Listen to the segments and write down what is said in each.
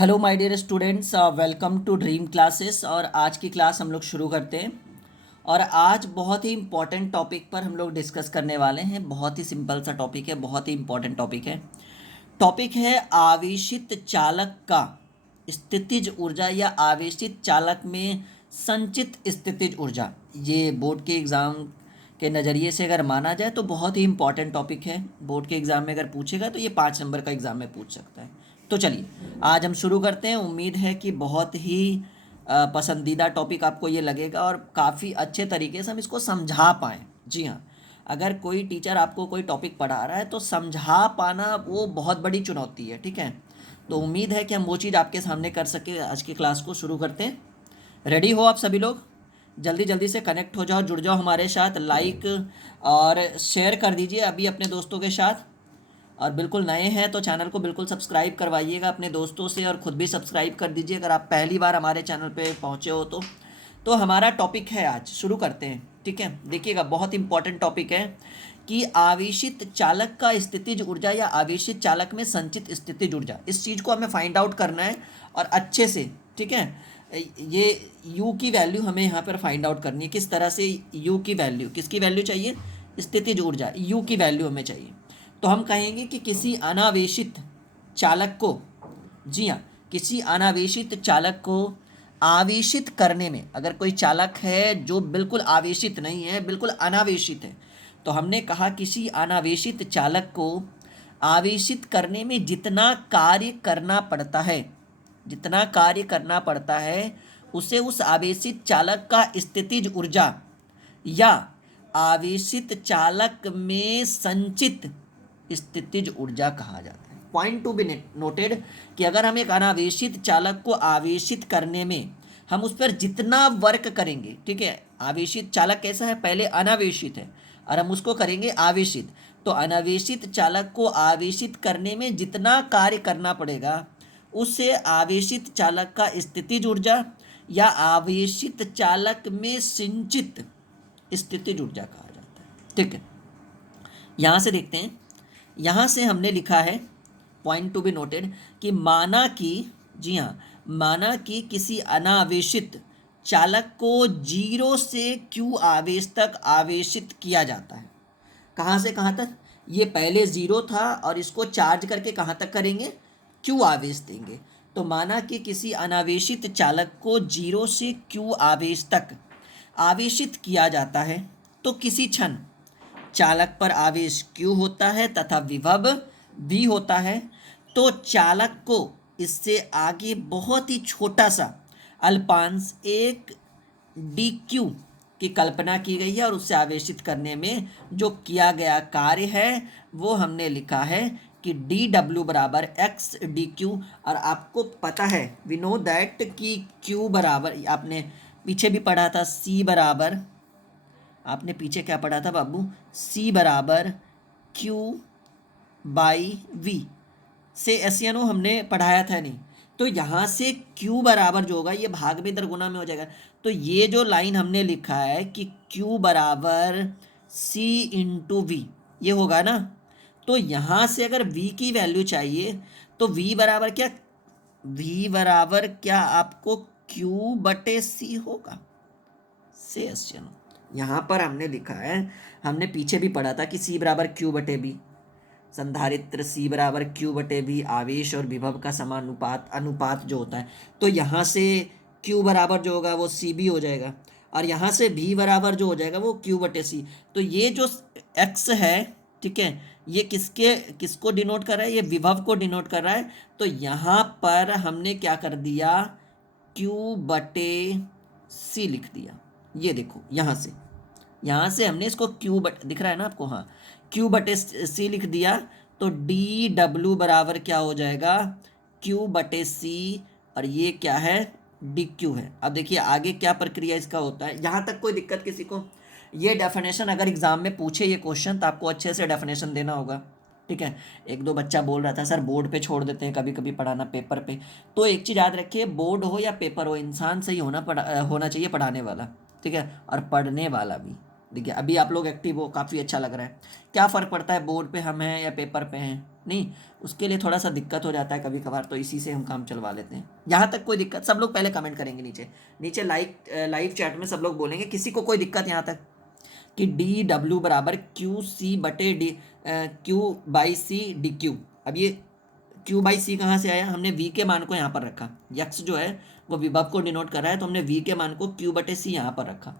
Hello my dear students, welcome to dream classes. और आज की क्लास हम लोग शुरू करते हैं। और आज बहुत ही इम्पॉर्टेंट टॉपिक पर हम लोग डिस्कस करने वाले हैं। बहुत ही सिंपल सा टॉपिक है, बहुत ही इम्पॉर्टेंट टॉपिक है। टॉपिक है आवेशित चालक का स्थितिज ऊर्जा या आवेशित चालक में संचित स्थितिज ऊर्जा। ये बोर्ड के एग्ज़ाम के नज़रिए से अगर माना जाए तो बहुत ही इम्पॉर्टेंट टॉपिक है। बोर्ड के एग्ज़ाम में अगर पूछेगा तो ये 5 नंबर का एग्ज़ाम में पूछ सकता है। तो चलिए आज हम शुरू करते हैं। उम्मीद है कि बहुत ही पसंदीदा टॉपिक आपको ये लगेगा और काफ़ी अच्छे तरीके से हम इसको समझा पाएँ। जी हाँ, अगर कोई टीचर आपको कोई टॉपिक पढ़ा रहा है तो समझा पाना वो बहुत बड़ी चुनौती है। ठीक है, तो उम्मीद है कि हम वो चीज़ आपके सामने कर सके। आज की क्लास को शुरू करते हैं। रेडी हो आप सभी लोग? जल्दी जल्दी से कनेक्ट हो जाओ, जुड़ जाओ हमारे साथ। लाइक और शेयर कर दीजिए अभी अपने दोस्तों के साथ। और बिल्कुल नए हैं तो चैनल को बिल्कुल सब्सक्राइब करवाइएगा अपने दोस्तों से, और ख़ुद भी सब्सक्राइब कर दीजिए अगर आप पहली बार हमारे चैनल पे पहुँचे हो तो। हमारा टॉपिक है, आज शुरू करते हैं। ठीक है, देखिएगा बहुत इंपॉर्टेंट टॉपिक है कि आवेशित चालक का स्थितिज ऊर्जा या आवेशित चालक में संचित स्थितिज ऊर्जा। इस चीज़ को हमें फाइंड आउट करना है और अच्छे से। ठीक है, ये u की वैल्यू हमें यहाँ पर फाइंड आउट करनी है। किस तरह से u की वैल्यू, किसकी वैल्यू चाहिए? स्थितिज ऊर्जा u की वैल्यू हमें चाहिए। तो हम कहेंगे कि किसी अनावेशित चालक को, जी हाँ, किसी अनावेशित चालक को आवेशित करने में, अगर कोई चालक है जो बिल्कुल आवेशित नहीं है, बिल्कुल अनावेशित है, तो हमने कहा किसी अनावेशित चालक को आवेशित करने में जितना कार्य करना पड़ता है, जितना कार्य करना पड़ता है, उसे उस आवेशित चालक का स्थितिज ऊर्जा या आवेशित चालक में संचित स्थितिज ऊर्जा कहा जाता है। पॉइंट टू बी नोटेड कि अगर हम एक अनावेशित चालक को आवेशित करने में हम उस पर जितना वर्क करेंगे, ठीक है, आवेशित चालक कैसा है? पहले अनावेशित है और हम उसको करेंगे आवेशित। तो अनावेशित चालक को आवेशित करने में जितना कार्य करना पड़ेगा, उससे आवेशित चालक का स्थितिज ऊर्जा या आवेशित चालक में संचित स्थितिज ऊर्जा कहा जाता है। ठीक है, यहाँ से देखते हैं। यहाँ से हमने लिखा है, पॉइंट टू बी नोटेड, कि माना कि, जी हाँ, माना कि किसी अनावेशित चालक को 0 से Q आवेश तक आवेशित किया जाता है। कहाँ से कहाँ तक? ये पहले 0 था और इसको चार्ज करके कहाँ तक करेंगे? Q आवेश देंगे। तो माना कि किसी अनावेशित चालक को 0 से Q आवेश तक आवेशित किया जाता है, तो किसी क्षण चालक पर आवेश Q होता है तथा विभव V होता है। तो चालक को इससे आगे बहुत ही छोटा सा अल्पांश एक dq की कल्पना की गई है और उससे आवेशित करने में जो किया गया कार्य है वो हमने लिखा है कि dw बराबर x dq। और आपको पता है, वी नो दैट कि q बराबर, आपने पीछे भी पढ़ा था, c बराबर, आपने पीछे क्या पढ़ा था बाबू? c बराबर q बाई वी से एसएनओ हमने पढ़ाया था नहीं। तो यहाँ से q बराबर जो होगा ये भाग में इधर गुना में हो जाएगा। तो ये जो लाइन हमने लिखा है कि q बराबर c इंटू वी, ये होगा ना। तो यहाँ से अगर v की वैल्यू चाहिए तो v बराबर क्या? v बराबर क्या आपको q बटे c होगा से एसएनओ। यहाँ पर हमने लिखा है, हमने पीछे भी पढ़ा था कि c बराबर q बटे बी, संधारित्र C बराबर Q बटे V, आवेश और विभव का समानुपात, अनुपात जो होता है। तो यहाँ से Q बराबर जो होगा वो CB हो जाएगा और यहाँ से V बराबर जो हो जाएगा वो Q बटे C। तो ये जो X है, ठीक है, ये किसको डिनोट कर रहा है? ये विभव को डिनोट कर रहा है। तो यहाँ पर हमने क्या कर दिया? Q बटे C लिख दिया। ये देखो, यहाँ से हमने इसको Q बटे, दिख रहा है ना आपको? हाँ, Q बटे C लिख दिया। तो dw बराबर क्या हो जाएगा? Q बटे C, और ये क्या है? dq है। अब देखिए आगे क्या प्रक्रिया इसका होता है। यहाँ तक कोई दिक्कत किसी को? ये डेफिनेशन अगर एग्जाम में पूछे ये क्वेश्चन तो आपको अच्छे से डेफिनेशन देना होगा। ठीक है, एक दो बच्चा बोल रहा था सर बोर्ड पे छोड़ देते हैं कभी कभी पढ़ाना पेपर पे। तो एक चीज़ याद रखिए, बोर्ड हो या पेपर हो, इंसान सही होना चाहिए पढ़ाने वाला, ठीक है, और पढ़ने वाला भी। देखिए अभी आप लोग एक्टिव हो, काफ़ी अच्छा लग रहा है। क्या फ़र्क पड़ता है बोर्ड पे हम हैं या पेपर पे हैं, नहीं, उसके लिए थोड़ा सा दिक्कत हो जाता है कभी कभार, तो इसी से हम काम चलवा लेते हैं। यहाँ तक कोई दिक्कत? सब लोग पहले कमेंट करेंगे नीचे, नीचे लाइव चैट में सब लोग बोलेंगे किसी को कोई दिक्कत यहाँ तक कि डी डब्ल्यू बराबर क्यू सी बटे D Q by C D Q. अब ये क्यू बाई सी कहाँ से आया? हमने वी के मान को यहाँ पर रखा, यक्स जो है वो विभव को डिनोट कर रहा है, तो हमने वी के मान को क्यू बटे सी यहाँ पर रखा।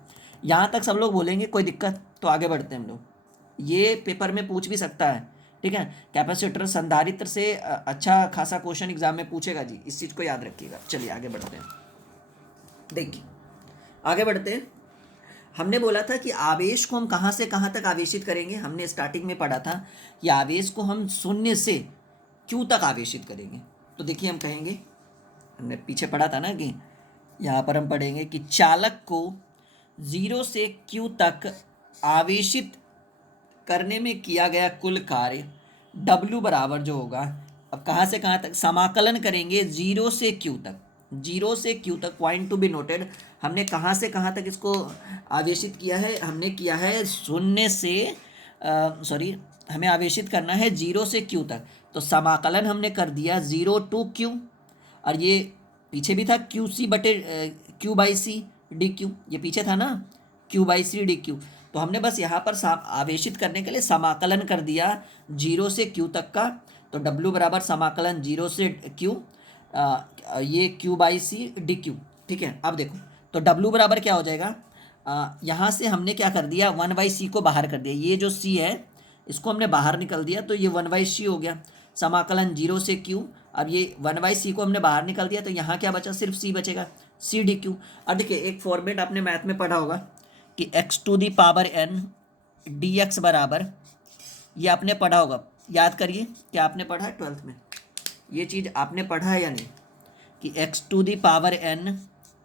यहाँ तक सब लोग बोलेंगे कोई दिक्कत? तो आगे बढ़ते हैं हम लोग। ये पेपर में पूछ भी सकता है, ठीक है, कैपेसिटर संधारित्र से अच्छा खासा क्वेश्चन एग्जाम में पूछेगा जी, इस चीज़ को याद रखिएगा। चलिए आगे बढ़ते हैं। देखिए आगे बढ़ते हैं। हमने बोला था कि आवेश को हम कहाँ से कहाँ तक आवेशित करेंगे। हमने स्टार्टिंग में पढ़ा था कि आवेश को हम शून्य से क्यू तक आवेशित करेंगे। तो देखिए हम कहेंगे, हमने पीछे पढ़ा था ना कि यहाँ पर हम पढ़ेंगे कि चालक को 0 से क्यू तक आवेशित करने में किया गया कुल कार्य W बराबर जो होगा, अब कहाँ से कहाँ तक समाकलन करेंगे 0 से Q तक, 0 से Q तक, पॉइंट टू बी नोटेड। हमने कहाँ से कहाँ तक इसको आवेशित किया है? हमने किया है शून्य से हमें आवेशित करना है 0 से Q तक, तो समाकलन हमने कर दिया 0 टू Q, और ये पीछे भी था क्यू सी बटे Q by C D Q, ये पीछे था ना Q by C D Q. तो हमने बस यहाँ पर आवेशित करने के लिए समाकलन कर दिया 0 से Q तक का, तो W बराबर समाकलन 0 से Q ये Q by C D Q, ठीक है। अब देखो तो W बराबर क्या हो जाएगा, यहाँ से हमने क्या कर दिया 1/c को बाहर कर दिया, ये जो c है इसको हमने बाहर निकल दिया, तो ये 1/c हो गया, समाकलन 0 से Q। अब ये 1/c को हमने बाहर निकल दिया, तो यहाँ क्या बचा, सिर्फ c बचेगा, c डी क्यू। अब देखिए एक फॉर्मेट आपने मैथ में पढ़ा होगा कि x to the power n dx बराबर, ये आपने पढ़ा होगा, याद करिए, क्या आपने पढ़ा है 12th में? ये चीज़ आपने पढ़ा है या नहीं कि x to the power n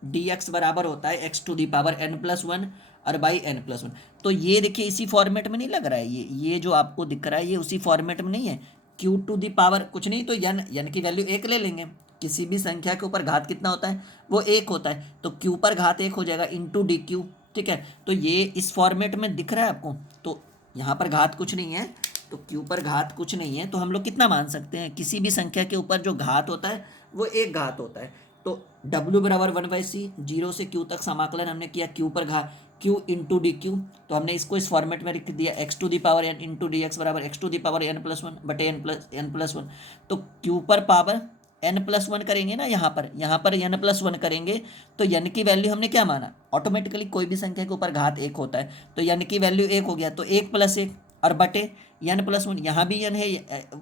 dx बराबर होता है x to the power n+1 और बाई n+1। तो ये देखिए इसी फॉर्मेट में नहीं लग रहा है, ये जो आपको दिख रहा है ये उसी फॉर्मेट में नहीं है। q टू दी पावर कुछ नहीं, तो n की वैल्यू 1 ले लेंगे, किसी भी संख्या के ऊपर घात कितना होता है, वो 1 होता है, तो q पर घात 1 हो जाएगा इंटू डी क्यू, ठीक है। तो ये इस फॉर्मेट में दिख रहा है आपको, तो यहाँ पर घात कुछ नहीं है, तो q पर घात कुछ नहीं है, तो हम लोग कितना मान सकते हैं, किसी भी संख्या के ऊपर जो घात होता है वो एक घात होता है। तो W बराबर 1/c, 0 से Q तक समाकलन हमने किया Q पर घात Q इंटू डी क्यू, तो हमने इसको इस फॉर्मेट में लिख दिया x to the power n into D X बराबर x to the power n+1 बटे n+1। तो Q पर पावर n+1 करेंगे ना, यहाँ पर n+1 करेंगे, तो n की वैल्यू हमने क्या माना, ऑटोमेटिकली कोई भी संख्या के ऊपर घात 1 होता है, तो n की वैल्यू 1 हो गया, तो 1 + 1 और बटे n+1, यहाँ भी n है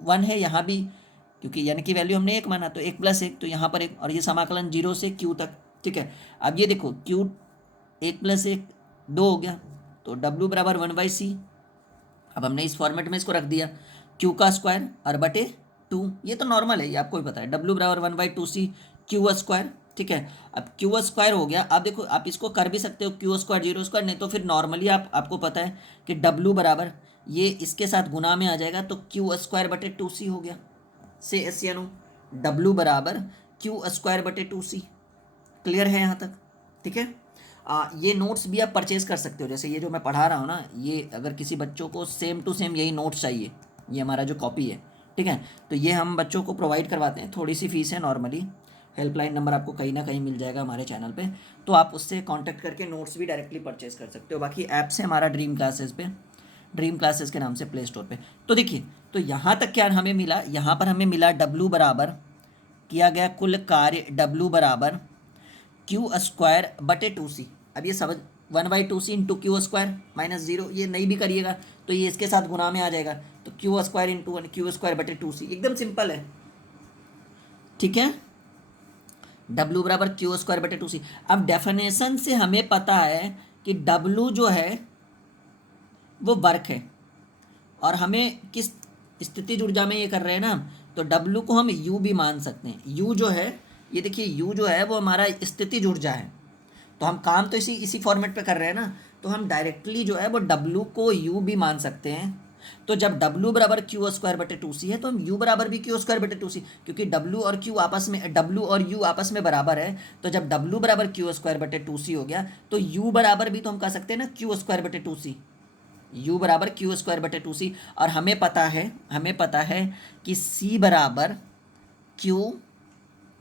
1 है, यहाँ भी, क्योंकि n की वैल्यू हमने 1 माना, तो 1 + 1, तो यहाँ पर 1, और ये समाकलन 0 से Q तक, ठीक है। अब ये देखो Q 1 + 1 2 हो गया, तो W बराबर 1/c, अब हमने इस फॉर्मेट में इसको रख दिया Q का स्क्वायर और बटे 2, ये तो नॉर्मल है, ये आपको भी पता है, W बराबर 1/2c Q स्क्वायर, ठीक है। अब Q स्क्वायर हो गया। अब देखो आप इसको कर भी सकते हो Q स्क्वायर 0 स्क्वायर, नहीं तो फिर नॉर्मली आपको पता है कि W बराबर ये इसके साथ गुना में आ जाएगा, तो Q स्क्वायर बटे 2c हो गया, से एस या नो, W बराबर Q स्क्वायर बटे 2c। क्लियर है यहाँ तक, ठीक है। ये नोट्स भी आप परचेज कर सकते हो, जैसे ये जो मैं पढ़ा रहा हूँ ना, ये अगर किसी बच्चों को सेम टू सेम यही नोट्स चाहिए, ये हमारा जो कॉपी है, ठीक है, तो ये हम बच्चों को प्रोवाइड करवाते हैं, थोड़ी सी फीस है नॉर्मली, हेल्पलाइन नंबर आपको कहीं ना कहीं मिल जाएगा हमारे चैनल पे, तो आप उससे कांटेक्ट करके नोट्स भी डायरेक्टली परचेज कर सकते हो। बाकी ऐप से हमारा ड्रीम क्लासेस के नाम से प्ले स्टोर पे। तो देखिए, तो यहाँ तक क्या हमें मिला, यहाँ पर हमें मिला W बराबर किया गया कुल कार्य W बराबर Q स्क्वायर बटे 2c। अब ये समझ 1/2c इंटू Q स्क्वायर -0, ये नहीं भी करिएगा तो ये इसके साथ गुना में आ जाएगा, तो Q square into Q square बटे 2c, एकदम सिंपल है, ठीक है। W बराबर Q स्क्वायर बटे 2c। अब डेफिनेशन से हमें पता है कि W जो है वो वर्क है, और हमें किस स्थितिज ऊर्जा में ये कर रहे हैं ना, तो W को हम U भी मान सकते हैं। U जो है, ये देखिए U जो है वो हमारा स्थितिज ऊर्जा है, तो हम काम तो इसी फॉर्मेट पे कर रहे हैं ना, तो हम डायरेक्टली जो है वो W को U भी मान सकते हैं, तो जब W बराबर क्यू स्क्वायर बटे टू सी है तो हम U बराबर भी क्यू स्क्वायर बटे टू सी, क्योंकि W और Q आपस में, W और U आपस में बराबर है, तो जब W बराबर क्यू स्क्वायर बटे टू सी हो गया तो U बराबर भी तो हम कह सकते हैं ना क्यू स्क्वायर बटे टू सी, U बराबर क्यू स्क्वायर बटे टू सी। और हमें पता है कि C बराबर Q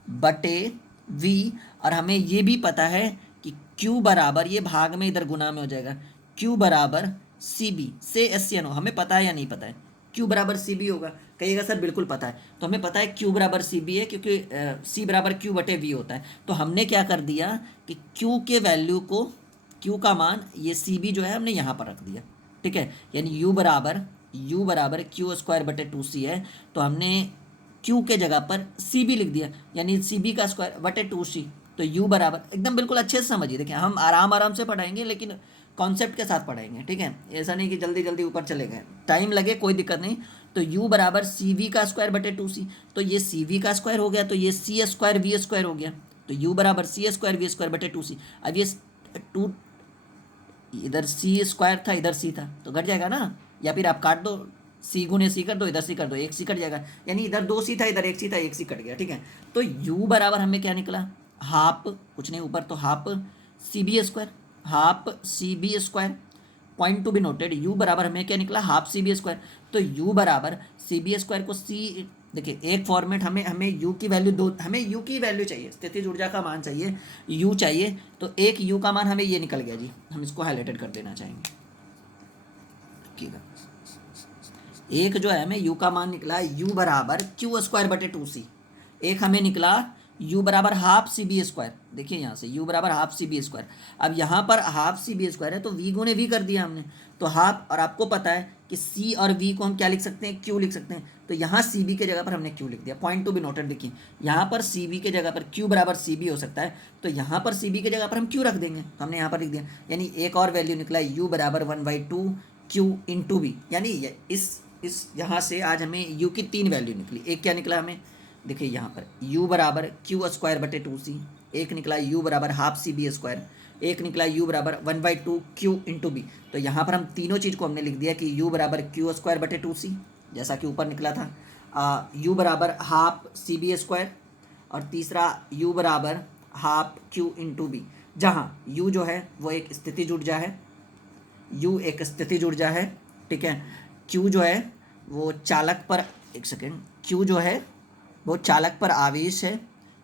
बटे V, और हमें ये भी पता है कि Q बराबर, ये भाग में इधर गुना में हो जाएगा, Q बराबर सी बी से एस सी एन ओ। हमें पता है या नहीं पता है? Q बराबर सी बी होगा, कहिएगा सर बिल्कुल पता है। तो हमें पता है Q बराबर सी बी है, क्योंकि C बराबर Q बटे V होता है। तो हमने क्या कर दिया कि Q के वैल्यू को, Q का मान, ये सी बी जो है हमने यहाँ पर रख दिया, ठीक है। यानी U बराबर क्यू स्क्वायर बटे टू सी है, तो हमने Q के जगह पर सी बी लिख दिया, यानी सी बी का स्क्वायर बटे टू सी। तो U बराबर, एकदम बिल्कुल अच्छे से समझिए, देखिए हम आराम से पढ़ाएंगे लेकिन कॉन्सेप्ट के साथ पढ़ाएंगे, ठीक है। ऐसा नहीं कि जल्दी जल्दी ऊपर चले गए, टाइम लगे कोई दिक्कत नहीं। तो U बराबर सी वी का स्क्वायर बटे टू सी, तो ये सी वी का स्क्वायर हो गया, तो ये सी स्क्वायर वी स्क्वायर हो गया। तो U बराबर सी स्क्वायर वी स्क्वायर बटे टू सी। अब ये टू, इधर सी स्क्वायर था, इधर सी था, तो घट जाएगा ना, या फिर आप काट दो, सी गुने सी कर दो, इधर सी कर दो, एक सी कट जाएगा, यानी इधर दो सी था, इधर एक सी था, एक सी कट गया, ठीक है। तो U बराबर हमें क्या निकला, हाफ, कुछ नहीं ऊपर, तो half C B square, half C B square, point to be noted, U बराबर हमें क्या निकला, हाफ सी बी स्क्वायर। तो U बराबर सी बी स्क्वायर को सी, देखिए एक फॉर्मेट, हमें U की वैल्यू दो, हमें U की वैल्यू चाहिए, स्थितिज ऊर्जा का मान चाहिए, U चाहिए। तो एक U का मान हमें ये निकल गया जी, हम इसको हाईलाइटेड कर देना चाहेंगे। एक जो है हमें U का मान निकला U बराबर क्यू स्क्वायर बटे टू सी, एक हमें निकला U बराबर हाफ सी बी स्क्वायर, देखिए यहाँ से U बराबर हाफ सी बी स्क्वायर। अब यहाँ पर हाफ सी बी स्क्वायर है तो V गुने V कर दिया हमने, तो हाफ, और आपको पता है कि C और V को हम क्या लिख सकते हैं, Q लिख सकते हैं। तो यहाँ सी बी के जगह पर हमने Q लिख दिया, पॉइंट टू बी नोटेड। देखिए यहाँ पर सी बी के जगह पर Q बराबर सी बी हो सकता है, तो यहाँ पर सी बी के जगह पर हम Q रख देंगे, हमने यहाँ पर लिख दिया। यानी एक और वैल्यू निकला U बराबर 1/2 Q इंटू बी, यानी इस यहाँ से आज हमें U की तीन वैल्यू निकली। एक क्या निकला हमें, देखिए यहाँ पर U बराबर क्यू स्क्वायर बटे टू सी, एक निकला U बराबर हाफ सी बी स्क्वायर, एक निकला U बराबर 1/2 Q इंटू बी। तो यहाँ पर हम तीनों चीज़ को हमने लिख दिया कि U बराबर क्यू स्क्वायर बटे टू सी, जैसा कि ऊपर निकला था, U बराबर हाफ सी बी स्क्वायर, और तीसरा U बराबर हाफ Q इंटू बी, जहाँ U जो है वो एक स्थितिज ऊर्जा है, U एक स्थितिज ऊर्जा है, ठीक है। Q जो है वो चालक पर, एक सेकेंड, Q जो है वो चालक पर आवेश है,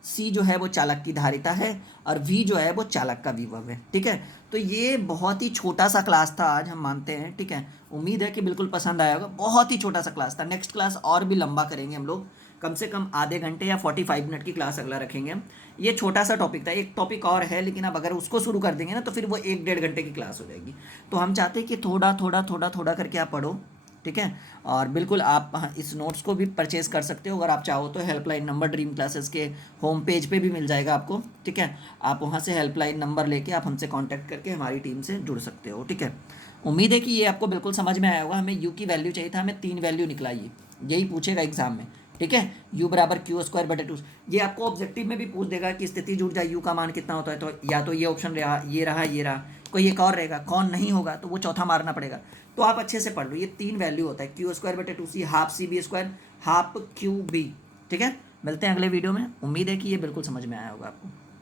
C जो है वो चालक की धारिता है, और V जो है वो चालक का विभव है, ठीक है। तो ये बहुत ही छोटा सा क्लास था आज, हम मानते हैं, ठीक है। उम्मीद है कि बिल्कुल पसंद आया होगा, बहुत ही छोटा सा क्लास था। नेक्स्ट क्लास और भी लंबा करेंगे हम लोग, कम से कम आधे घंटे या 45 मिनट की क्लास अगला रखेंगे हम। ये छोटा सा टॉपिक था, एक टॉपिक और है, लेकिन अब अगर उसको शुरू कर देंगे ना तो फिर वो 1-1.5 घंटे की क्लास हो जाएगी। तो हम चाहते हैं कि थोड़ा करके आप पढ़ो, ठीक है। और बिल्कुल आप इस नोट्स को भी परचेज कर सकते हो, अगर आप चाहो तो हेल्पलाइन नंबर ड्रीम क्लासेस के होम पेज पे भी मिल जाएगा आपको, ठीक है। आप वहाँ से हेल्पलाइन नंबर लेके आप हमसे कांटेक्ट करके हमारी टीम से जुड़ सकते हो, ठीक है। उम्मीद है कि ये आपको बिल्कुल समझ में आया होगा। हमें U की वैल्यू चाहिए था, हमें 3 वैल्यू निकला, यही पूछेगा एग्जाम में, ठीक है। U बराबर क्यू स्क्वायर बटे टू, ये आपको ऑब्जेक्टिव में भी पूछ देगा कि स्थितिज ऊर्जा U का मान कितना होता है, तो या तो ये ऑप्शन रहा, ये रहा, कोई एक और रहेगा, कौन नहीं होगा तो वो चौथा मारना पड़ेगा। तो आप अच्छे से पढ़ लो, ये 3 वैल्यू होता है, क्यू स्क्वायर बटे two C, half C B square, half Q B, ठीक है। मिलते हैं अगले वीडियो में, उम्मीद है कि ये बिल्कुल समझ में आया होगा आपको।